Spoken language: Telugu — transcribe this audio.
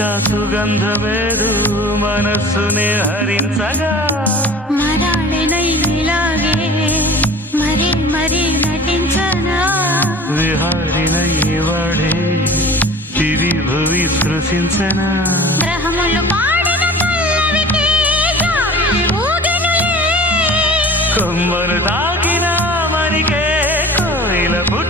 ఇంకా సుగంధమేదు మనస్సునే హరించగా మరాళినై ఇలాగే మరి మరి నటించనా విహారినై వాడే దివి భువి స్పృశించనా గ్రహములు పాడిన పల్లవికి జాబిలి ఊగెనులే కొమ్మను తాకిన మరికే కోయిల పుట్ట